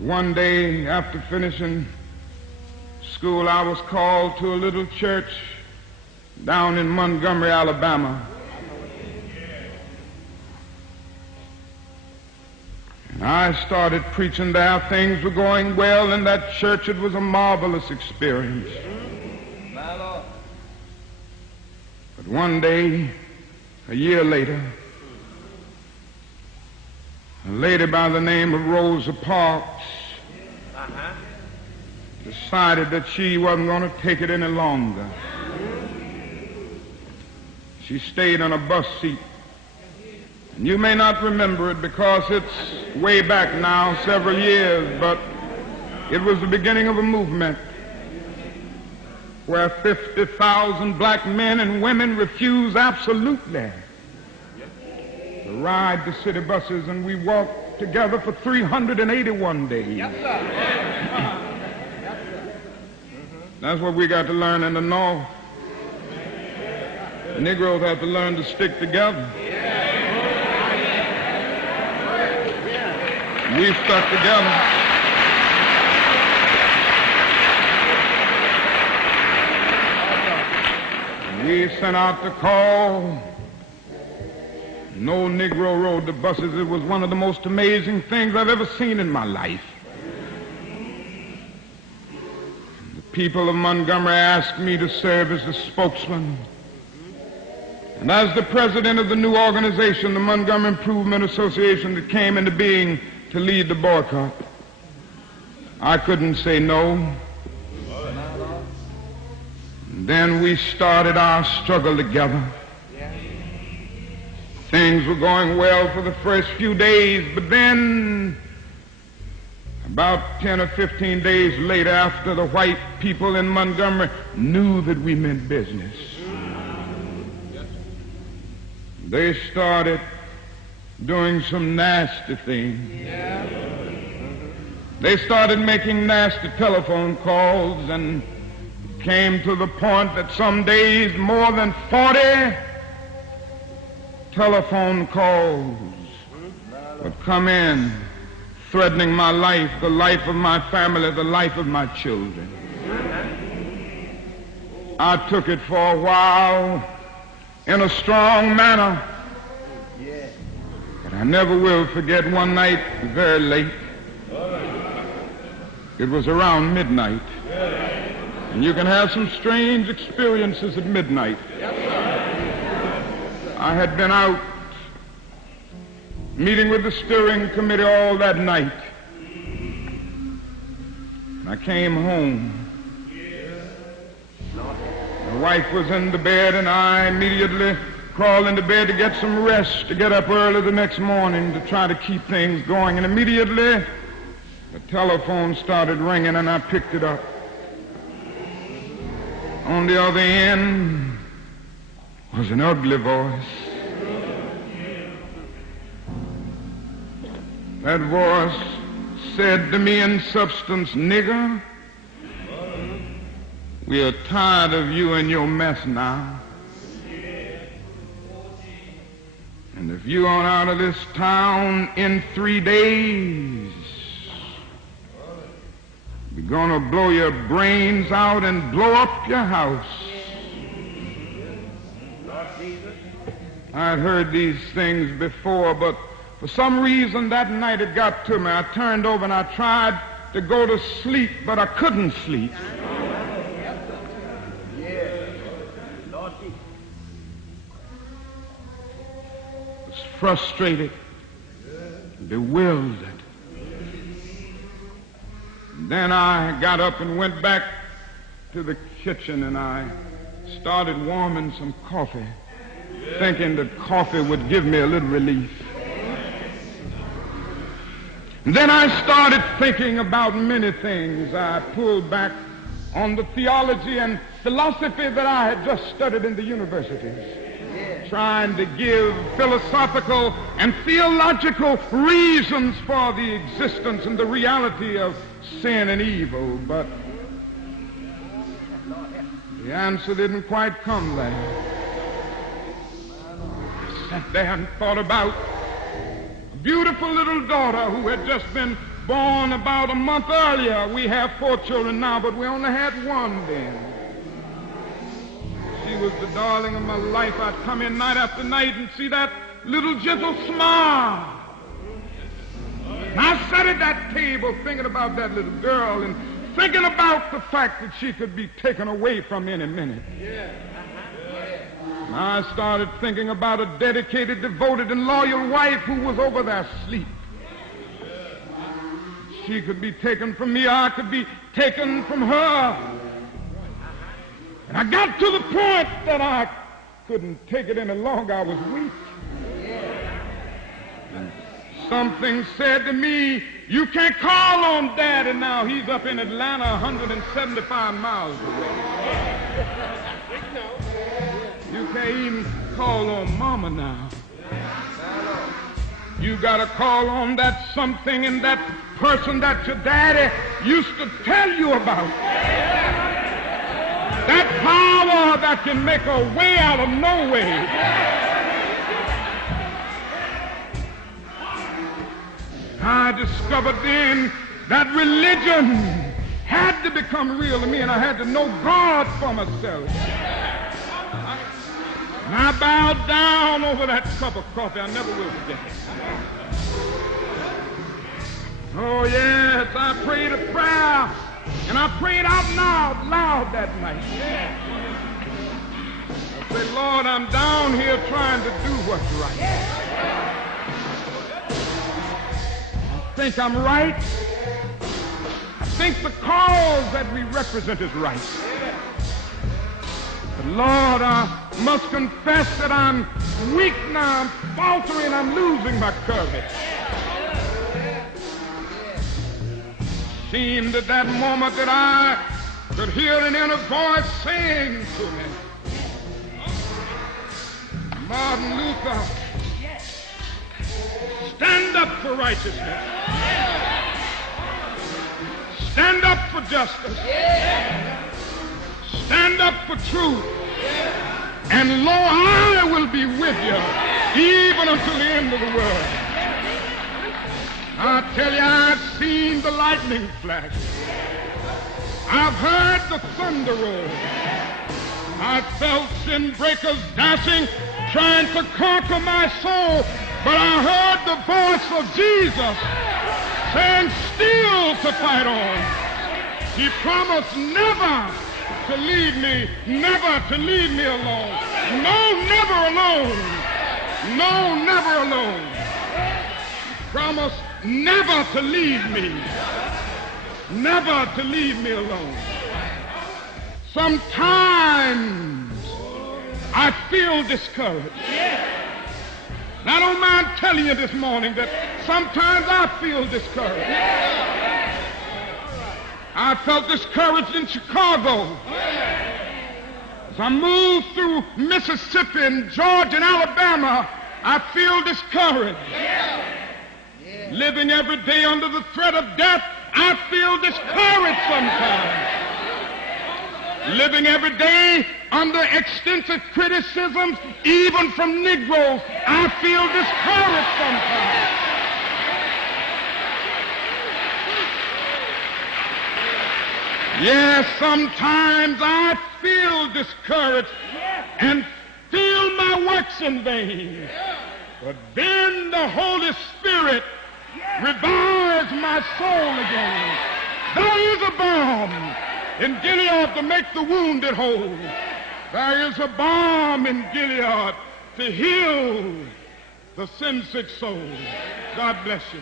One day after finishing school, I was called to a little church down in Montgomery, Alabama. And I started preaching there. Things were going well in that church. It was a marvelous experience. But one day, a year later, a lady by the name of Rosa Parks decided that she wasn't going to take it any longer. She stayed on a bus seat. And you may not remember it because it's way back now, several years, but it was the beginning of a movement where 50,000 black men and women refused absolutely to ride the city buses, and we walked together for 381 days. Yes, sir. That's what we got to learn in the North. The Negroes have to learn to stick together. We stuck together. We sent out the call. No Negro rode the buses. It was one of the most amazing things I've ever seen in my life. The people of Montgomery asked me to serve as the spokesman. And as the president of the new organization, the Montgomery Improvement Association, that came into being to lead the boycott, I couldn't say no. And then we started our struggle together. Things were going well for the first few days, but then about 10 or 15 days later, after the white people in Montgomery knew that we meant business, they started doing some nasty things. They started making nasty telephone calls and came to the point that some days more than 40 telephone calls would come in threatening my life, the life of my family, the life of my children. I took it for a while in a strong manner, but I never will forget one night very late. It was around midnight, and you can have some strange experiences at midnight. I had been out meeting with the steering committee all that night. And I came home. My wife was in the bed, and I immediately crawled into bed to get some rest, to get up early the next morning to try to keep things going. And immediately the telephone started ringing, and I picked it up. On the other end was an ugly voice. That voice said to me in substance, "Nigger, we are tired of you and your mess now. And if you aren't out of this town in 3 days, we're gonna blow your brains out and blow up your house." I'd heard these things before, but for some reason that night it got to me. I turned over and I tried to go to sleep, but I couldn't sleep. I was frustrated, bewildered. And then I got up and went back to the kitchen, and I started warming some coffee, thinking that coffee would give me a little relief. And then I started thinking about many things. I pulled back on the theology and philosophy that I had just studied in the universities, trying to give philosophical and theological reasons for the existence and the reality of sin and evil. But the answer didn't quite come there. I sat there and thought about a beautiful little daughter who had just been born about a month earlier. We have 4 children now, but we only had 1 then. She was the darling of my life. I'd come in night after night and see that little gentle smile. And I sat at that table thinking about that little girl and thinking about the fact that she could be taken away from any minute. And I started thinking about a dedicated, devoted, and loyal wife who was over there asleep. She could be taken from me, or I could be taken from her. And I got to the point that I couldn't take it any longer. I was weak. And something said to me, you can't call on Daddy now. He's up in Atlanta 175 miles away. You can't even call on Mama now. You got to call on that something and that person that your daddy used to tell you about. That power that can make a way out of no way. I discovered then that religion had to become real to me, and I had to know God for myself. And I bowed down over that cup of coffee. I never will forget it. Oh, yes, I prayed a prayer, and I prayed out loud that night. I said, Lord, I'm down here trying to do what's right. I think I'm right. I think the cause that we represent is right. But Lord, I must confess that I'm weak now, I'm faltering, I'm losing my courage. Seemed at that moment that I could hear an inner voice saying to me, Martin Luther, stand up for righteousness. Stand up for justice. Stand up for truth. And lo, I will be with you even until the end of the world. I tell you, I've seen the lightning flash. I've heard the thunder roll. I've felt sin breakers dashing, trying to conquer my soul. But I heard the voice of Jesus saying, still to fight on. He promised never to leave me, never to leave me alone. No, never alone. No, never alone. He promised never to leave me, never to leave me alone. Sometimes I feel discouraged. And I don't mind telling you this morning that sometimes I feel discouraged. I felt discouraged in Chicago. As I moved through Mississippi and Georgia and Alabama, I feel discouraged. Living every day under the threat of death, I feel discouraged sometimes. Living every day under extensive criticisms, even from Negroes, I feel discouraged sometimes. Yes, sometimes I feel discouraged and feel my works in vain. But then the Holy Spirit revives my soul again. There is a balm in Gilead to make the wounded whole. There is a balm in Gilead to heal the sin-sick soul. God bless you.